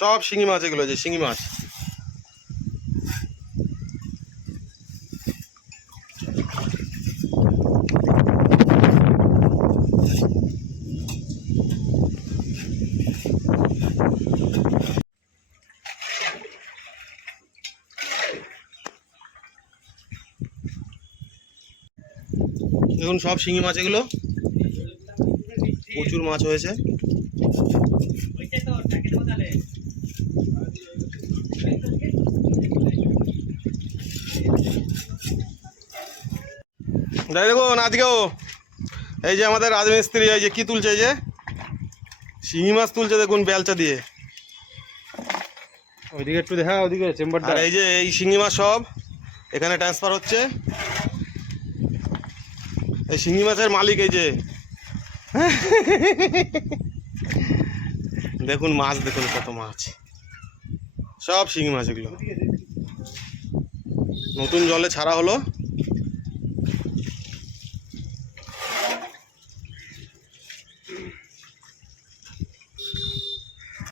সব শিঙি মাছ এগুলো, যে শিঙি মাছ। দেখুন সব শিঙি মাছ এগুলো, প্রচুর মাছ হয়েছে। দেখুন আজকেও এই যে আমাদের রাজমিস্ত্রি এই যে কি তুলছে, এই যে শিঙি মাছ তুলছে দেখুন বেলচা দিয়ে। ওইদিকে একটু দেখা, ওইদিকে চেম্বারটা। আর এই যে এই শিঙি মাছ সব এখানে ট্রান্সফার হচ্ছে। এই শিঙি মাছের মালিক এই যে দেখুন মাছ, দেখুন কত মাছ, সব শিঙি মাছ এগুলো নতুন জলে ছাড়া হলো।